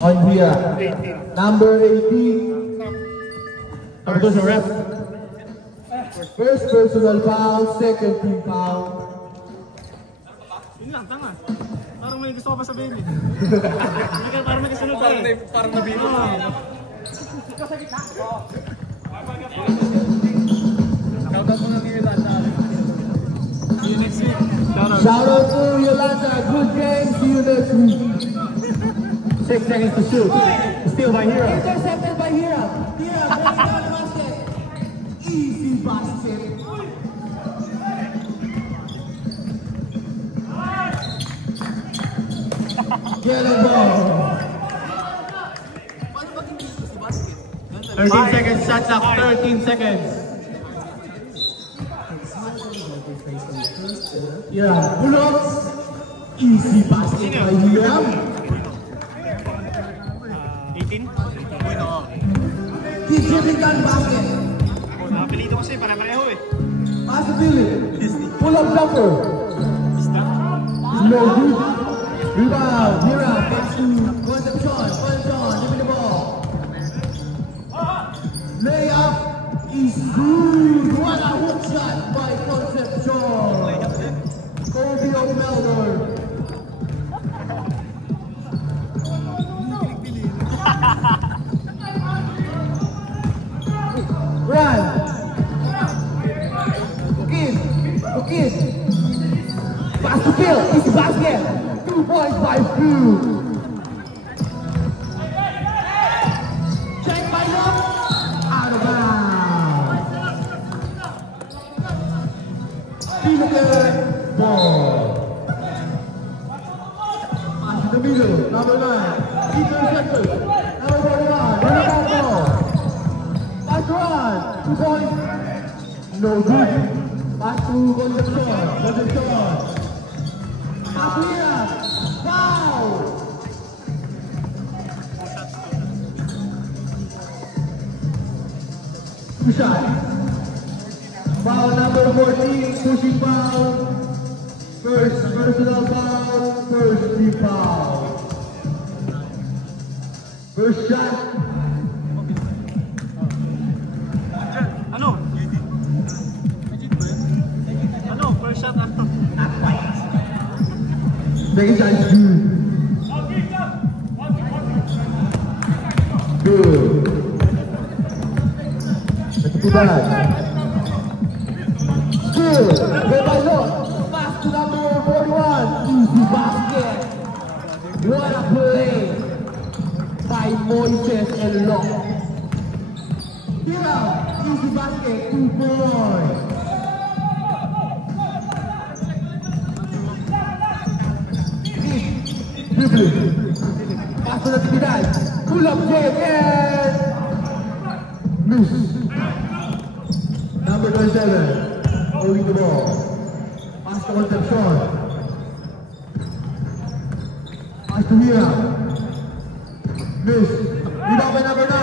On here, number 18. There's a ref. First personal foul, second team foul. Yun lang, tanga. Parang may gusto ko pa sabihin eh. Parang may kasunod pa eh. Parang nabino. Shoutout mo nga kay Yolanda. See you next week. Shoutout to Yolanda. Good game. See you next week. 6 seconds to shoot. Steal by Hero. Intercepted by Hero. Hero, basket. Easy basket. Get a ball. 13 seconds, shot clock, 13 seconds. Yeah, pull-ups. Easy basket by Hero. 18? Digital basket. Nakapilito kasi, pare-pareho eh. Possibility. Pull-up jumper. No good. Rebound. Hira. Pass to Concepcion. Concepcion. Give me the ball. Layup is good. What a hook shot by Concepcion. Kobe O'Melder. Run. Cookies. Pass to Phil. Easy basket. 2 points by Phil. Check by Young. Out of bounds. Phil ball. Pass in the middle. Number 9. Intercepted. Number 41. Rebound ball. Pass run. 2 points. No good. Pass to Concepcion. Pass here. Foul. Two shot. Foul number 14. Pushing foul. First personal foul. First team foul. First shot. Ano? Ano? First shot after. Second shot is good. Good. That's too bad. Good. Good by Look. Pass to number 41. Easy basket. What a play by Moises and Lock. Hero. Easy basket. 2 points. Dribbling. Pass to Natividad. Pull up jam and miss. Number 27. Holding the ball. Pass to Concepcion. Pass to Hira. Miss. Rebound by number 9.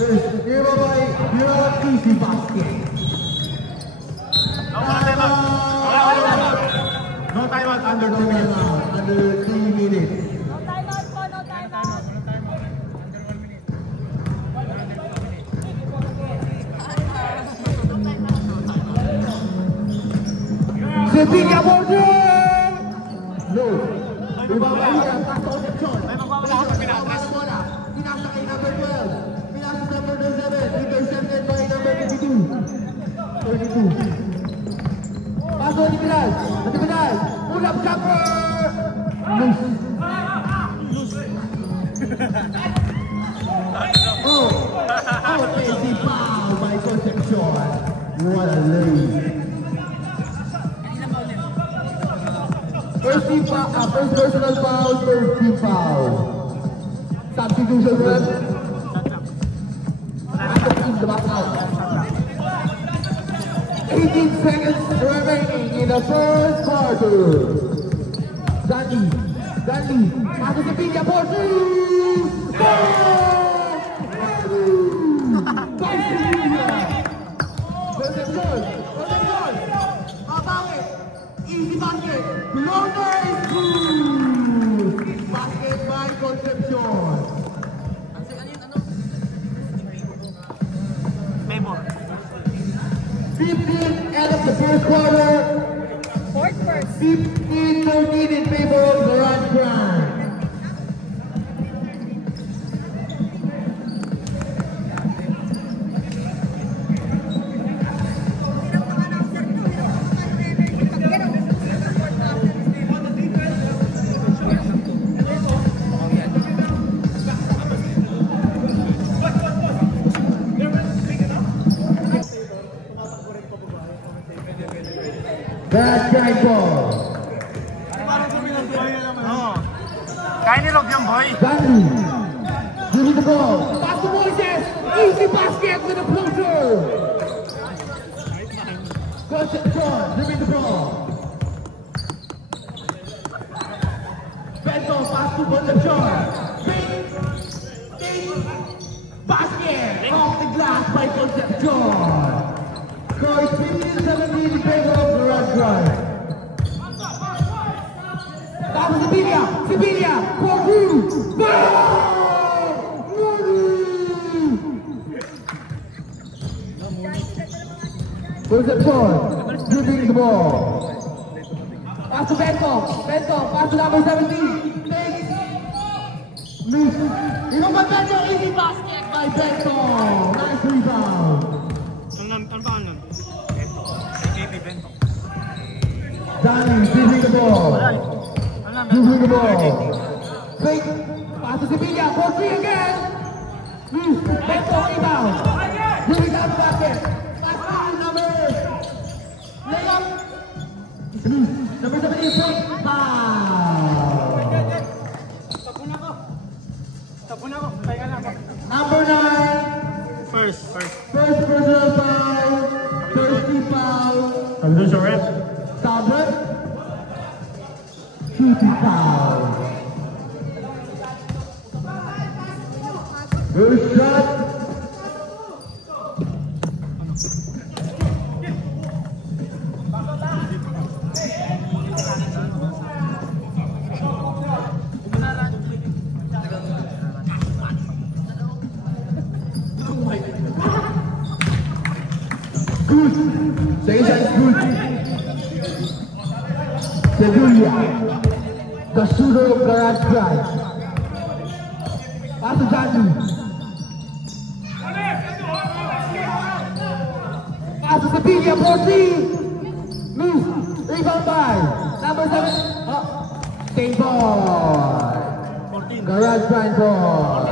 Miss. Hira by Hira. Easy basket. No timeout, under 2 No minutes. timeout. Under 3 minutes. No timeout po, no timeout. Sevilla Border! No. Rebound by Hira. Pass to Concepcion. Bola. Pinasa kay number 12. Pinasa number 27. Intercepted by number 52. 32. Pass to Natividad. Natividad. Pull up jumper. Loose. Easy foul by Concepcion. What a lead. First personal foul, first team foul. Substitution ref. After team the back out. 18 seconds remaining in the first quarter. Danny. Passes to Sevilla for 3. Concepcion. Easy basket. Longer is good. Basket by Concepcion. Garage Grind Ball. Kaya nilog yan, boy. Danny, give me the ball. Pass to Moises. Easy basket with a floater. Concepcion, give me the ball. Bento, pass to Concepcion. Big basket off the glass by Concepcion. Score 15-17, Bengo, Garage Grind. Tapos Sibilia, for Guru. Concepcion, dribbling the ball. Pass to Bento, pass to number 17. Takes. Miss. Ikaw ba Bento? Easy basket by Bento. Nice rebound. Ano ba nun? Bento. Danny, dribbling the ball. Dribbling the ball. Fake. Pass to Sibilia, for 3 again. Miss. Bento, rebound. Dribbling down the basket. Layup. Number 17, fake. Foul. Tapon ako. Kaya lang ako. Number 9. First. First personal foul. First team foul. Ano doon sa ref? Sabret. Shooting foul. Good shot. Good. Second shot is good. Segulia. The shooter of Garage Grind. Pass to Janu. Pass to Sibilia, 14. Miss. Rebound by number 7. Same ball. 14. Garage Grind ball.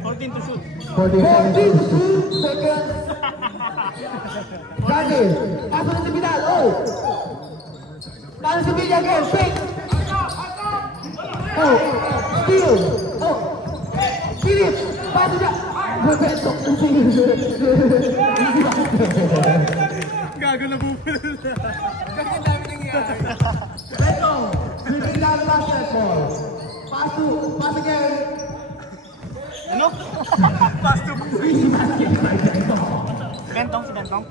14 to shoot. 14 to shoot. Second. Janu. Pass to Sibilia. Oh. Pass to Sibilia again. Fake. Oh. Steal. Oh. Finish. Pass to Janu. Gago na bupil. Kasi dami nangyayari. Beto, dribbling down the basketball. Pass again. Ano? Pass to Easy basket by Beto. Bentong, si Bentong?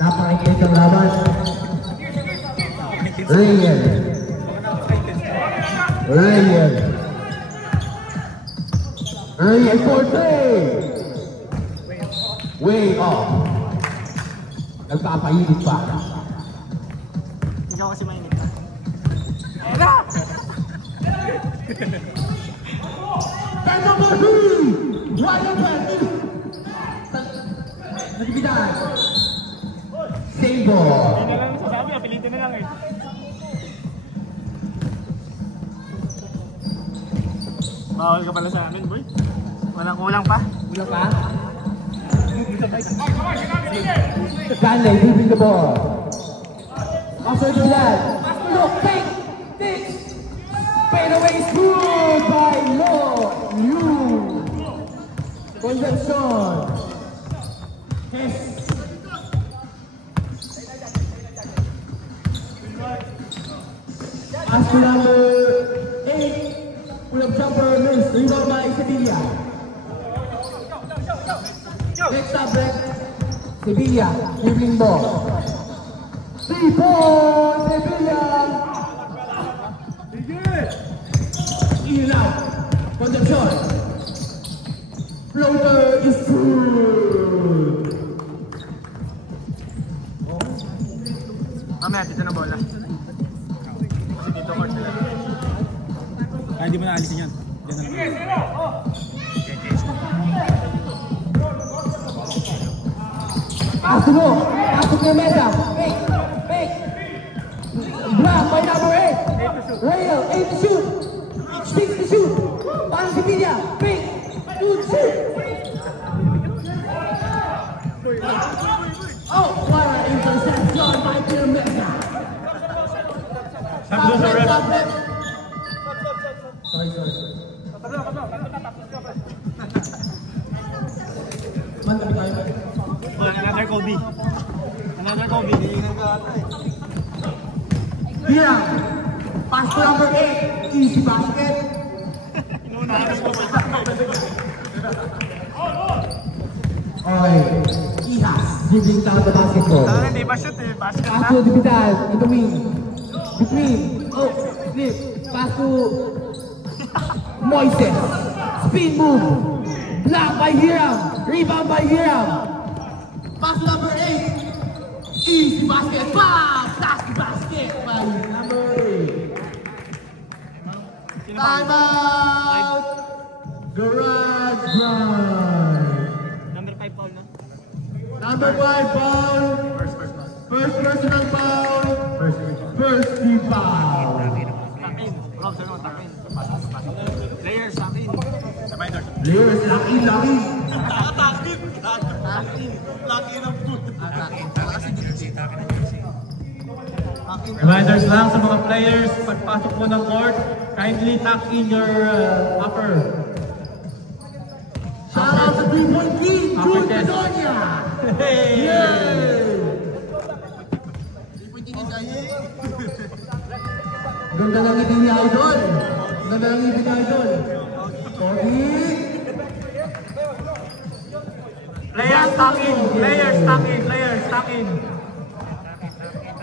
Napakingit ang laban. Rayan. Rayan for 3. Way off. Nagpapainit pa. Ikaw kasi mainit na. Ega! Beto for 3. Wide open. Nagbibitan. Same ball. Hindi na lang sasabi, apilitin na lang eh. Bawal ka pala sa amin, boy. Walang kulang pa. Kulang pa? Stanley dribbling the ball. After that, look, fake, fade away is good by Liu. Concepcion. Yes. As to number 8, pull up jumper, miss, rebound by Sibilia. Next up, Sibilia, dribbling ball. 3 points, Sibilia. In out, Concepcion. Floater is good. Mamaya, dito na bola. Kasi dito court nila. Ay, hindi mo na alisin yan. Diyan na lang. Pasok na mesa. Fake. Block by number 8. Rail, 8 to shoot. 6 to shoot. Pass to Sibilia. Fake. Good shoot. Oh, what an interception by Phil Mesa. Sorry. Another Kobe. Yeah. Pass to number 8. Easy basket. Alright. Ihas dribbling down the basketball. Hindi ba shoot eh? Basket na. Pass to Dividal in the wing. Between. Oh, flip. Pass to Moises. Spin move. Block by Hiram. Rebound by Hiram. Pass to number 8. Easy basket. Bam! That's the basket by number 8. Time out! Garage drive. Number 5 foul na. Number 5 foul. First personal foul. First team foul. Takin. Rob, sir, takin. Players, takin. Players, takin. Reminders lang sa mga players, pagpasok mo ng court, kindly tuck in your upper. Shout out to 3-point king, Jude Bedonia! Hey! Yay! Ganda lang ngiti ni Idol. Ganda lang ngiti ni Idol. Kobe. Players tuck in, players tuck in.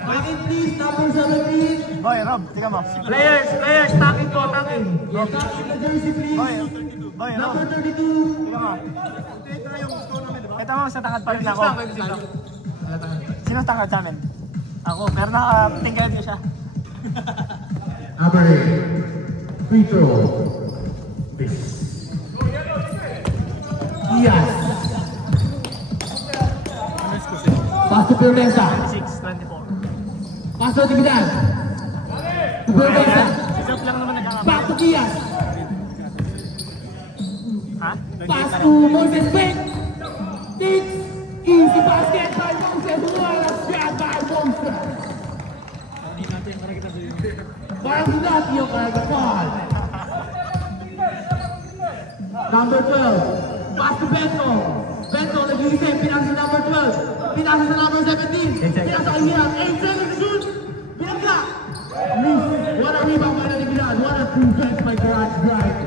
Bakit please, number 17. Boy, Rob, tingnan mo. Players tuck in po, tuck in. Tuck in the jersey please. Boy, Rob. Number 32. Tingnan mo. Ito mo, sa tangad pa rin ako. Sino tangad sa amin? Ako, pero nakatingkad niya siya. Number 8. Free throw. Yes. Pass to Pureza. 6-24. Pass to Dividal. Pureza. Isap lang naman nagkakapit. Back to Diaz. Ha? Pass to Moses Beck. Takes. Easy basket by Moses. Wallace grab by Moses. Parang hindi yung karagapal. Number 12. Pass to Bento. Bento nag-iisip. Pinasa number 12. Pinasa sa number 17. Pinasa kay Hiram. 8 seconds to shoot. Pinagka. Miss. What a rebound by Nalibilan. What a defense by Garage Drive.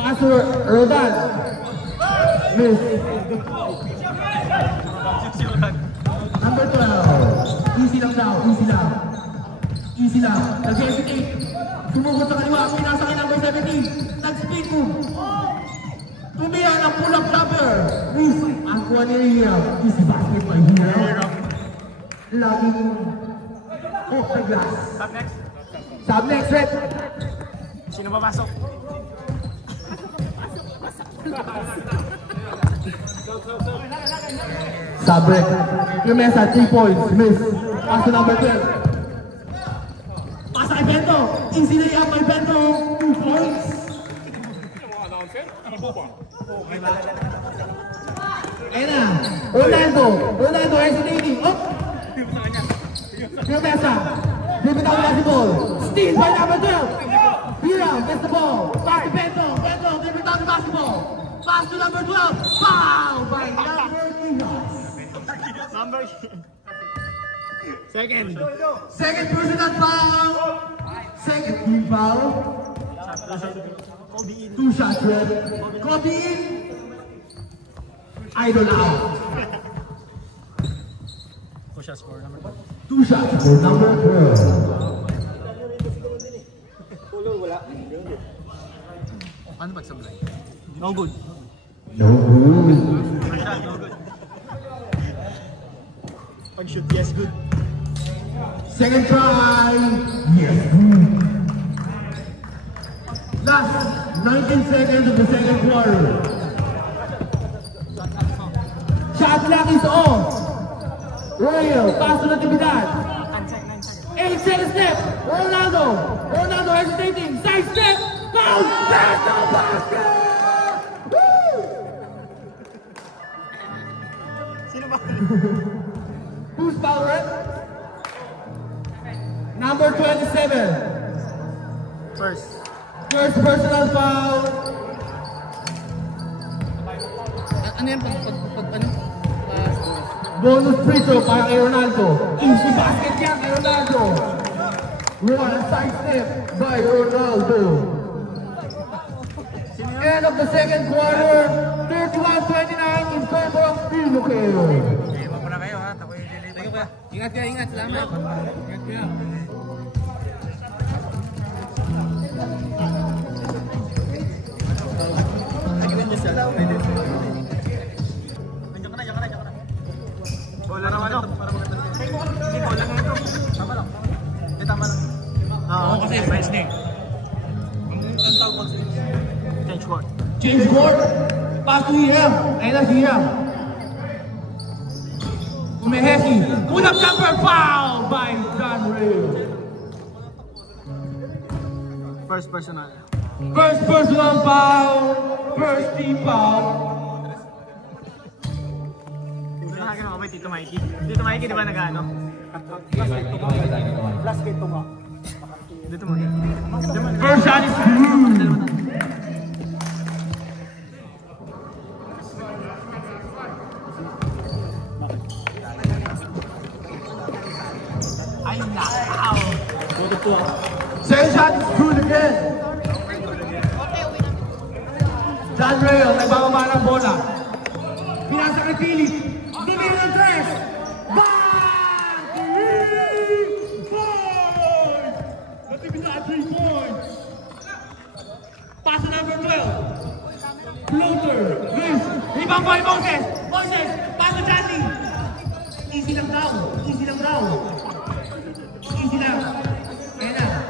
Pass to Rodan. Miss. Number 12. Easy lang daw. Easy lang. Nag-hesitate. Sumugod sa kaliwa. Pinasa kay number 17. Nag-speak move. Tumiya ng pull-up jumper. Miss. Ang kuha ni Hiram. Easy basket by Hiram. Laging off the glass. Stop next. Stop next, Red. Sino papasok? Sabrek. Lumesa, 3 points. Miss. Pass to number 12. Pasa kay Bento. Easy na yan by Bento. 2 points. Ayan na. Ronaldo hesitating. Oh! Lumesa. Dribble down the basketball. Steal by number 12. Hiram gets the ball. Pass to Bento. Bento dribble down the basketball. Pass to number 12. Foul by number 12. Second personal foul. Second team foul. 2 shots red. Kobe in. Idol out. 2 shots for number 12. 2 shots for number 12. Ano magsablay? No good. No good. No good. Pag shoot, yes, good. Second try. Yes, good. Last 19 seconds of the second quarter. Shot clock is off. Royal, pass to Natividad. 8 seconds left. Ronaldo hesitating. Side step. Foul. That's the basket. Woo! Who's foul rep? Number 27. First. First personal foul. Ano yan? Ano? Bonus free throw para kay Ronaldo. Easy basket yan kay Ronaldo. One side step by Ronaldo. End of the second quarter, 31-29 in favor of Philippines. Iba po na kayo ha. Takoy dilipat. Ingat ka, ingat. Salamat. Ingat ka. Bola naman ito. Hindi, bola naman ito. Tama lang. Hindi, tama lang. Oo, kasi first name. Ang tawag mo. Change court. Change court. Pass to Hiram. Ayun na si Hiram. Umeheki. Unang jumper foul by John Ray. First personal. First personal foul. First team foul. Ano ba Tito Mikey? Tito Mikey di ba nag-ano? Last game to nga. Dito mo. First shot is good. Ay nakaw. Second shot is good again. John Rayo, nagbababa ng bola. Pinasa kay Philip. Tumira ng tres. Bang! 3 points! Natipid na 3 points. Pass to number 12. Floater. Wrist. Rebound by Moses. Moses. Pass to Johnny. Easy lang daw. Easy lang daw. Easy lang. Kaya na.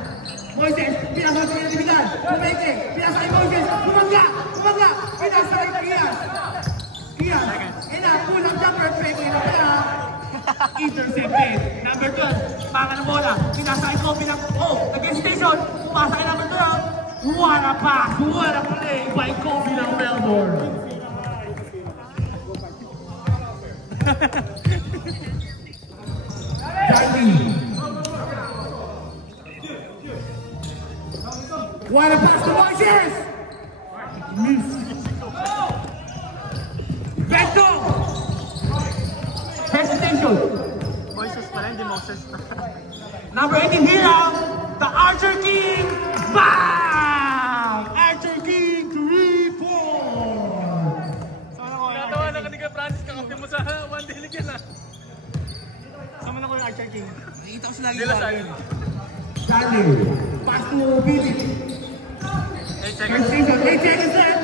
Moises. Pinasa kay Natividad. Pumeke. Pinasa kay Moises. Bumangga. Bumangga. Pinasa kay Kias. Kias. Pulang jumper fake na kaya intercepted. Number 12, panga ng bola. Pinasa ito, nag-station. Pumasa kay number 12. What a pass, what a play by Kobe ng Melbourne. Jackie. What a pass to Moises. Miss. Beto. Hesitation. Moises pa rin, di Moses. Number 18 here, the Archer King. Bang! Archer King 3 points. Natawa na kanina Francis, kakapi mo sa one day ligyan na. Sama na ko yung Archer King. Nakita ko sila lagi. Stanley. Pass to Philip. 8 seconds left.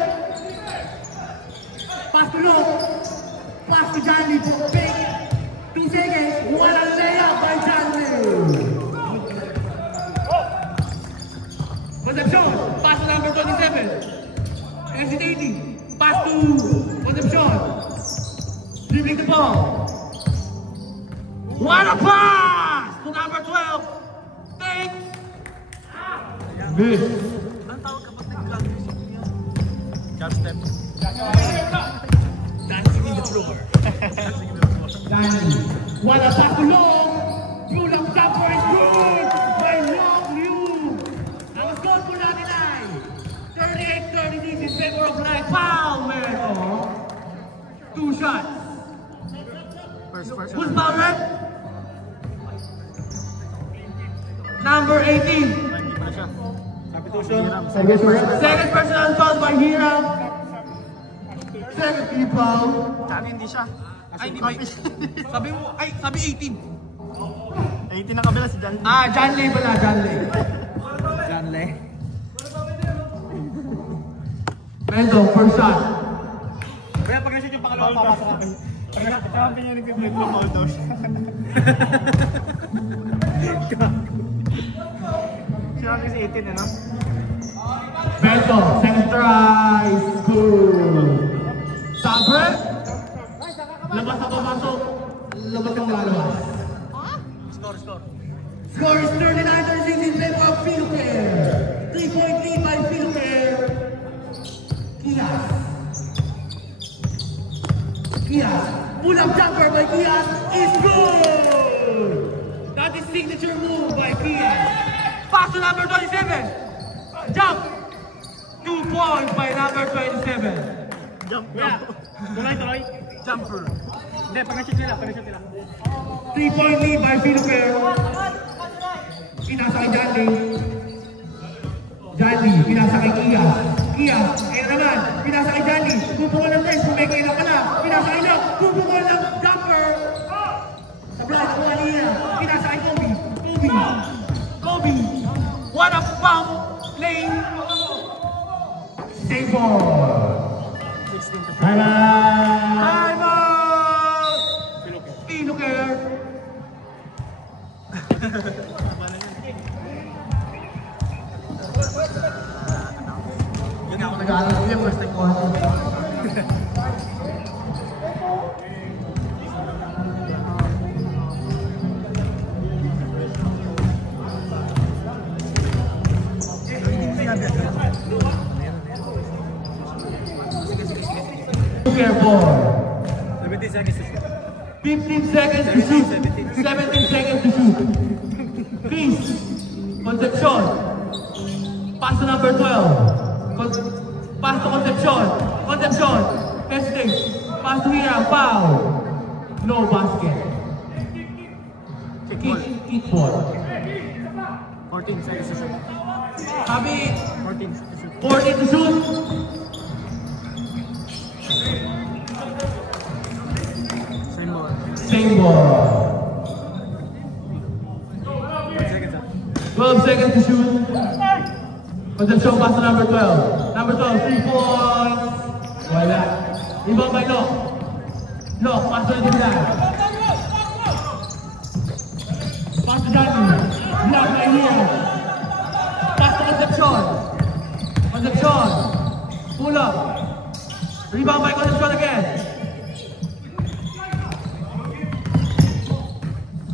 Pass to Lo. Pass to Johnny. Big. 2 seconds. What a layup by Johnny. Concepcion. Pass to number 27. Hesitating. Pass to Concepcion. Dribbling the ball. What a pass to number 12. Take. Miss. Jump step. Dancing in the floor. Danny. What a pass to Long. Pull-up jumper is good. By Long Liu. Ang score po natin ay 38-36 in favor of Light. Foul, Meron. 2 shots. First. Who's foul, Red? Number 18. Second personal foul by Hiram. Second team foul. Johnny hindi siya. Ay, hindi ba? Sabi mo, sabi 18. 18 na kabila si John. John Lee pala, John Lee. John Le. Mendo, first shot. Kaya pag nashoot yung pangalawa, papasok kami. Pag nashoot yung nag-play mo, foul daw siya. Siya kasi 18 ano? Mendo, second try, score. Sabre. Labas na pumasok. Labas ang lalabas. Score. Score is 39-36 in favor of Philippines. 3-point lead by Philippines. Kias. Pull-up jumper by Kias is good! That is signature move by Kias. Pass to number 27. Jump! 2 points by number 27. Jump. Tuloy. Jumper. Hindi, pag-shoot nila. 3-point lead by Philippine. Pinasa kay Jandy. Pinasa kay Kias. Ayun naman. Pinasa kay Jandy. Pupukol ng tres. Pumekay na pala. Pinasa kay Locke. Pupukol ng jumper. Sa block. Kuha niya. Pinasa kay Kobe. What a pump play. Save ball. Time out. Philippine. Hindi ako nag-aaral ko yung first time ko. Careful. 17 seconds to shoot. 15 seconds to shoot. 17 seconds to shoot. Chris. Concepcion. Pass to number 12. Pass to Concepcion. Hesitate. Pass to Hiram. Foul. No basket. Kick ball. 14 seconds to shoot. Sabi, 14 to shoot. 14 to shoot. Same ball. 12 seconds to shoot. Concepcion pass to number 12. Number 12, 3 points. Wala. Rebound by Locke. Pass to the flag. Pass to Danny. Block by here. Pass to Concepcion. Pull up. Rebound by Concepcion again.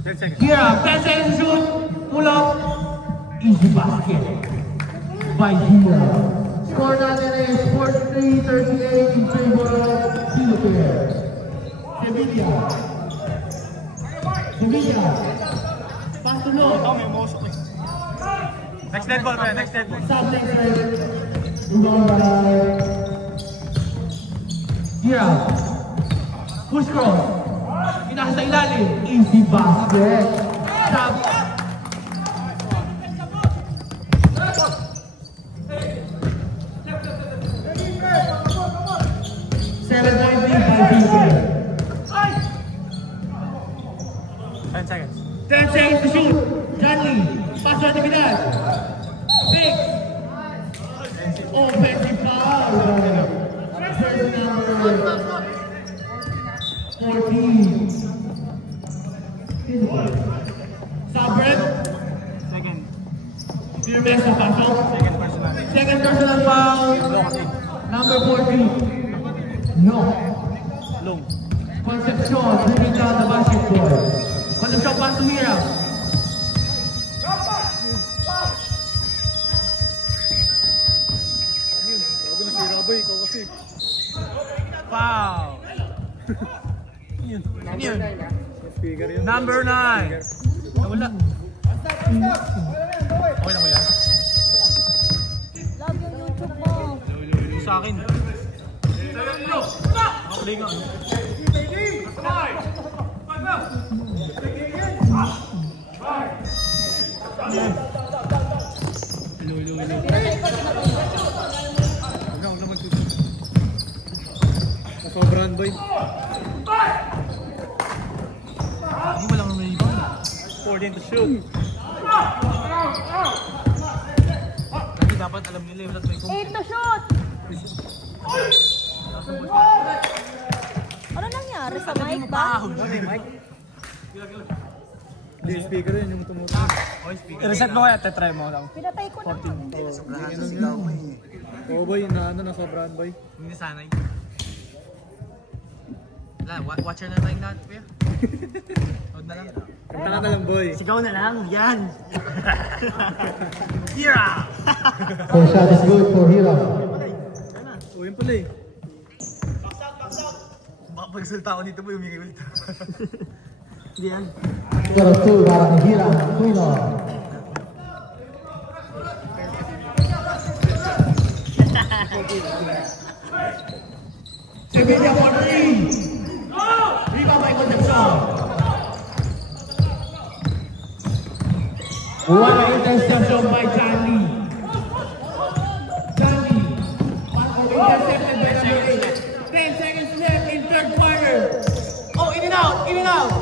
10 seconds. Here, 10 seconds to shoot. Pull up. Easy basket by Hira. Score natin is 43-38 in favor of Philippine. Sevilla. Pass to Locke. Next dead ball. Something straight. Rebound by Hira. Push cross. Pinasa sa ilalim. Easy basket. Stop. 7-point lead by Philippine. 10 seconds. 10 seconds to shoot. Janly. Pass to Natividad. 6. Offensive foul. Jersey number 14. Sabrep. Second. Firmes na pasok. Personal. Second personal foul. Number 14. No. Long. Concepcion dribbling down the basketball. Concepcion pass to Hiram. Foul. Number 9. Wala. Okay lang mo yan? Love yung YouTube mo. Sa akin. Okay nga. Huwag na magtutup. Nasobrahan boy. Hindi mo lang may ibang. 14 to shoot. Lagi dapat alam nila yung may kung 8 to shoot! Ano nangyari sa mic ba? Hindi, Mike. Hindi, speaker yun yung tumutulog. I-reset mo kaya, tetry mo lang. Pinatay ko na. Oo boy, nasobrahan boy. Hindi sanay. Wala, watcher na tayong lahat, kuya. Huwag na lang. Kanta ka na lang boy. Sigaw na lang, yan! Hira! First shot is good for Hiram. Oo yun pala eh. Makapagsalta ako dito boy, umingay ulit. Hindi yan. Pero 2 para kay Hiram Aquino. Sevilla for 3. Rebound by Concepcion. What an interception by Johnny. Johnny. Intercepted by number 8. 10 seconds left in third quarter. Oh, in and out, in and out.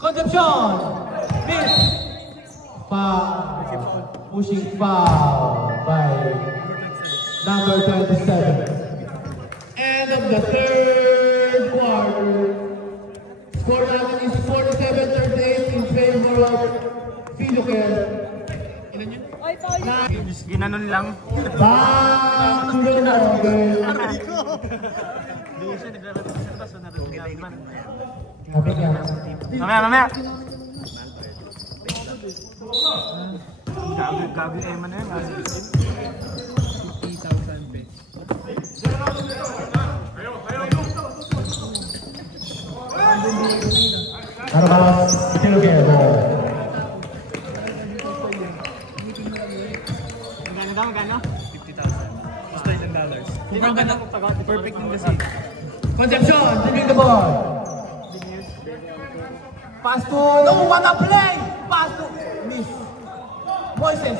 Concepcion. Miss. Foul. Pushing foul by number 27. End of the third quarter. Score natin is 47-38 in favor of Philocare. Ilan yun? Oy, foul. Ginanon lang. Back to the Northern. Hindi siya, naglalaro siya tapos narinig naman. Mamaya. Gabi Eman na yan. 50,000 pesos. Carlos Philocare ball. Magkano? 50,000. Basta $10. Perfect din kasi. Concepcion, dribbling the ball. Pass to, no, what a play! Pass to, miss. Moises,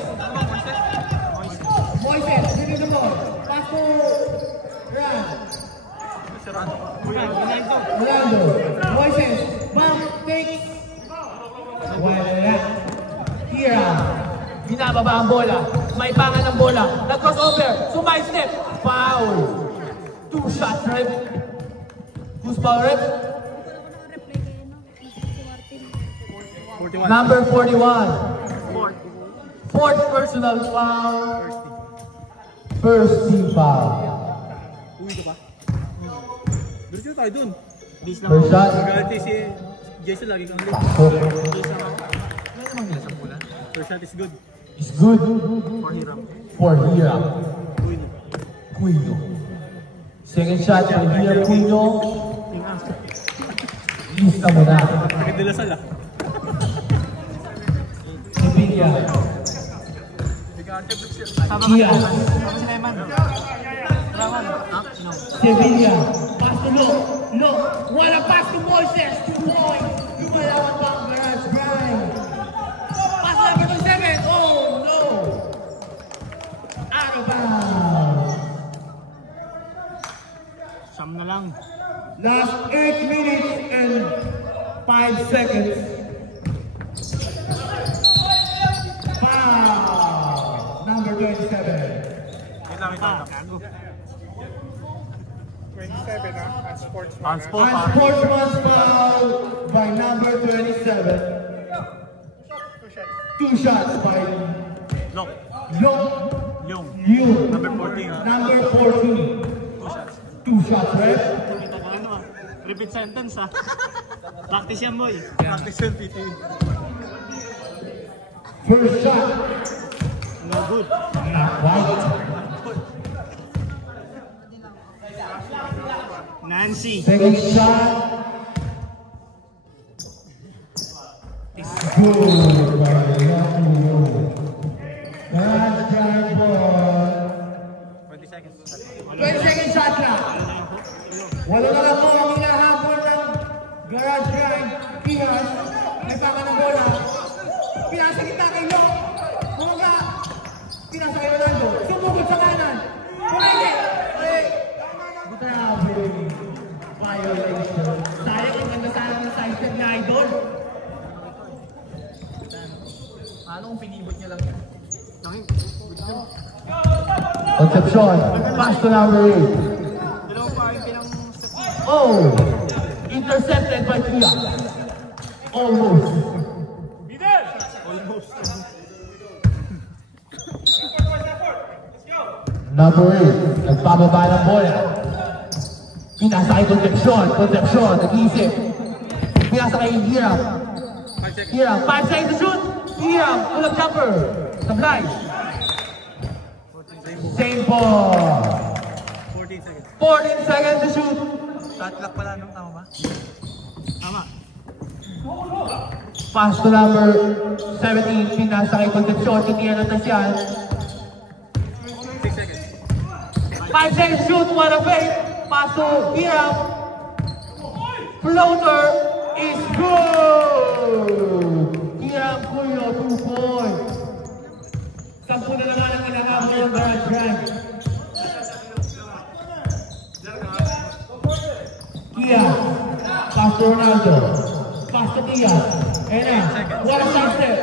dribbling the ball. Pass to, Rolando. Moises, bump, takes. Wala. Tira. Binababa ang bola. May pangan ng bola. Nag-crossover. Sumay step. Foul. 2 shots, right? Who's foul, right? Number 41. Fourth personal foul. First team foul. Uwi ka pa? Diretso tayo dun. First shot. Magagalit si Jason lagi kang late. First shot is good. It's good for Hiram. Quino. Second shot for Hiram Quino. Lista mo na. Nagdilasal ah. Sevilla. Kia. Sevilla. Pass to Lo. What a pass to Moises. 2 points. Lumalawan pa ang Garage Grind. Pass number 7. Oh no. Out of bounds. Sam na lang. Last 8 minutes and 5 seconds. Foul. Number 27. Unsportsman's foul by number 27. 2 shots by Leung. Number 14. Number 14. 2 shots, right? Repeat sentence ah. Practice yan boy. Practice yan PT. First shot. No good. Not right. Nancy. Second shot. Good by Leung. Garage Grind ball. 20 seconds. 20 second shot na. Wala na lang po ang hinahabol ng Garage Grind. Pihas. May pama ng bola. Pinasa kita kay Lo. Bumaga. Pinasa kay Rolando. Sumugod sa kanan. Pumili. Grabe. Violation. Sayang ang ganda sana ng side step na idol. Paano kung pinibot niya lang yan? Concepcion. Pass to number 8. Oh! Intercepted by Kia. Almost. Number 8. Nagpababa ng bola. Pinasa kay Concepcion. Concepcion. Nag-iisip. Pinasa kay Hiram. Hiram. 5 seconds to shoot. Hiram. Pull-up jumper. Sablay. Same ball. 14 seconds. 14 seconds to shoot. Shot clock pala, no? Tama ba? Tama. Pass to number 17, pinasa kay Concepcion, hindi yan ang tasyan. 6 seconds. 5 seconds shoot, what a fake! Pass to Hiram. Floater is good! Hiram Cuyo, 2 points. 10 na naman ang kailangan mo yung Garage Grind. Kia, pass to Ronaldo. Pass to Kia. Ayan na, what a shot step.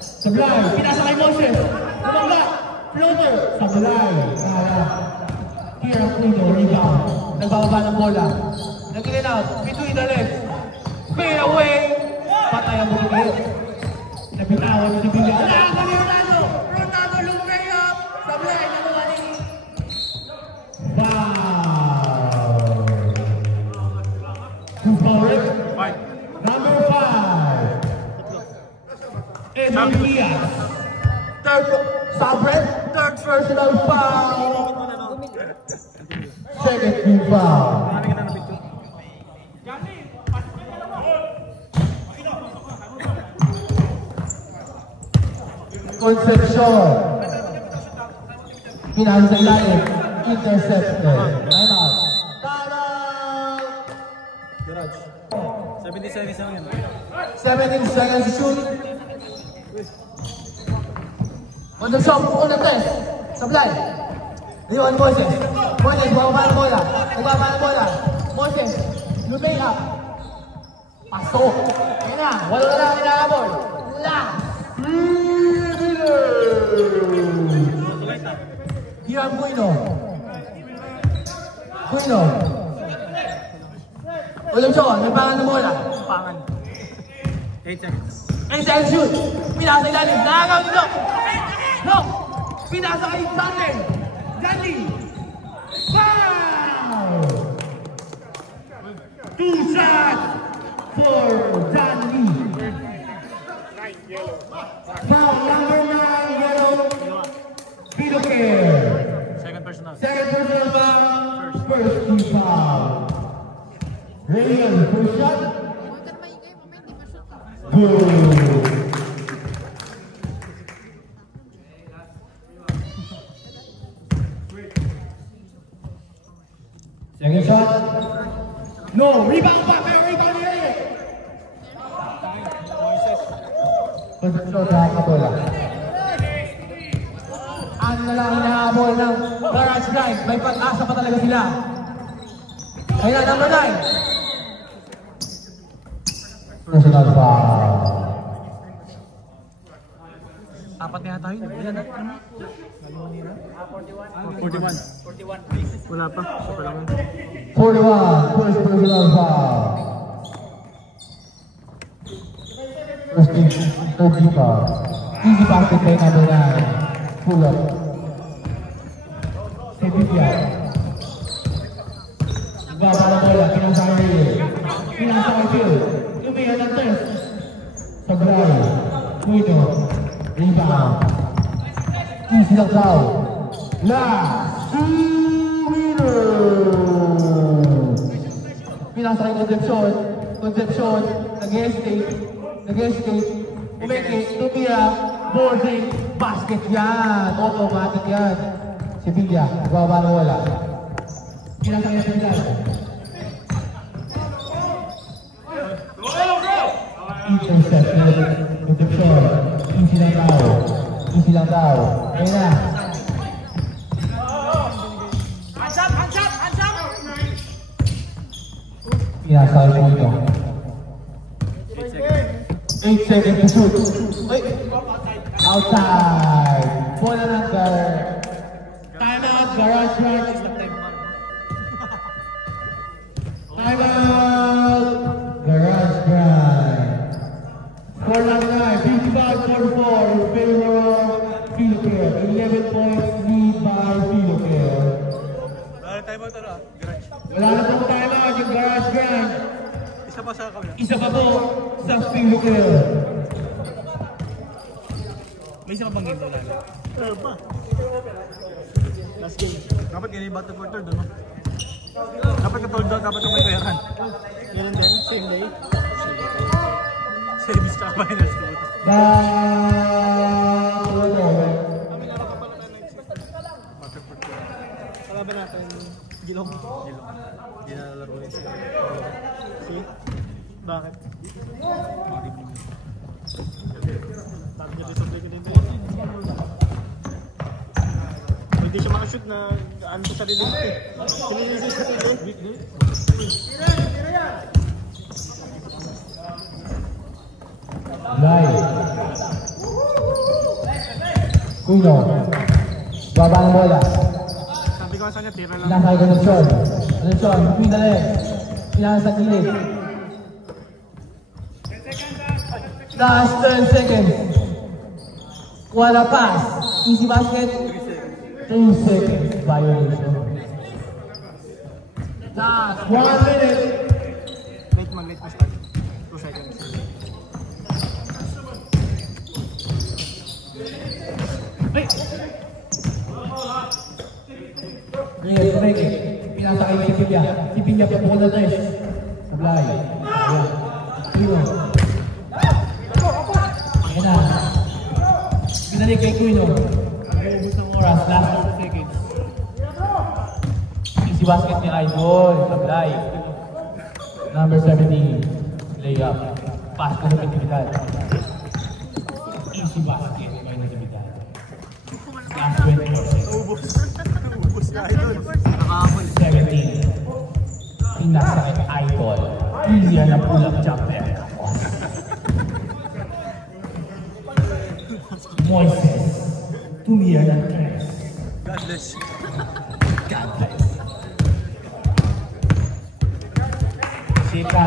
Sablay, pinasa kay Moses. Kumangga, floater. Sablay, Hiram Cuyo, rebound. Nagbababa ng bola. Nag-in out, between the legs. Fade away. Patay ang bukit. Nabitawan si Billy. Ronaldo! Ronaldo look way up! Sablay, nakuha ni. Wow! Who's forward? Number 5. Edwin Diaz. Third personal foul. Second team foul. Concepcion. Pinasa sa ilalim. Intercepted. Time out. Garage. 70 seconds lang yan. 17 seconds to shoot. Concepcion, unang test. Sablay. Leon Moses. Moses, bababa ng bola. Nagbaba ng bola. Moses, lumay up. Pasok. Ayan na. Wala na lang inaabol. Last. Hiram Cuino. Cuino. Ulam siya, may pangan na bola. Pangan. 8 seconds. 8 seconds shoot. Pinasa ilalim. Nakagaw nito. No. Pinasa kay Sander. Jandy. Wow! 2 shots for Jandy. Foul number 9, yellow. Pilocare. Second personal. Second personal foul. First team foul. Real first shot. Good. Second shot. No, rebound pa. May rebound niya. Concepcion sa kabola. Ano na lang hinahabol ng Garage Grind. May pag-asa pa talaga sila. Ayan na, number 9. Personal foul. Apat na yata yun. Ilan na? 41. Wala pa. 41. First personal foul. First team foul. Easy basket by number 9. Pull up. Sebibia. Nagbaba ng bola. Pinasa kay Reyes. Pinasa kay Phil. Lumihan ng test. Sablay. Cuino. Rebound. Easy lang foul. Last 2 minutes. Pinasa kay Concepcion. Concepcion. Nag-hesitate. Umeke. Tumira. Boarding. Basket yan. Automatic yan. Sevilla. Nagbaba ng wala. Pinasa kay Sevilla. Intercept. Concepcion. Easy lang daw. Easy lang daw. Ayun na. Pinasa mo ito. 8 seconds to shoot. Outside. Bola number. Time out. Garage Grind. Time out. Garage Grind. Score number 9. 55-44 in favor of Pilocare. 11 points lead by Pilocare. Time out na. Garage. Wala na pong time out yung Garage Grind. Isa pa sa kabila. Isa pa po sa Pilocare. May isa pa bang game doon? Pa. Last game. Dapat ganyan yung battle for third, ano? Dapat ka-told out, dapat may peran. Ganun din, same day. Series tsaka finals ko. Kalaban natin, Gilong. Hindi na lalaro yun siya. See? Bakit? Sabi niya dito sa din kayo. Hindi siya makashoot na ano sa sarili nito eh. Sinilisay sa sarili. Live. Kuno. Baba ng bola. Sabi ko sa kanya, tira lang. Pinasay ko ng Sean. Ano Sean? Pinale. Pinasay sa gilid. Last 10 seconds. Kuha na pass. Easy basket. 3 seconds. Violation. Last 1 minute. Late mo start. 2 seconds. Yes, make it. Pinasakay si Pinya. Si Pinya patungo na tres. Sablay. Ayan. Kuino. Ayan na. Binalik kay Kuino. Nag-uubos ng oras. Last 2 seconds. Easy basket ni Idol. Sablay. Number 17. Layup. Pass ko sa Natividad. Easy basket kay Natividad. Last 24 seconds. Ubus na idol. Nakakamol. 17. Pinasa kay Idol. Easy na pull-up jumper. Moises. Tumira ng tres. God bless. God bless. Sika.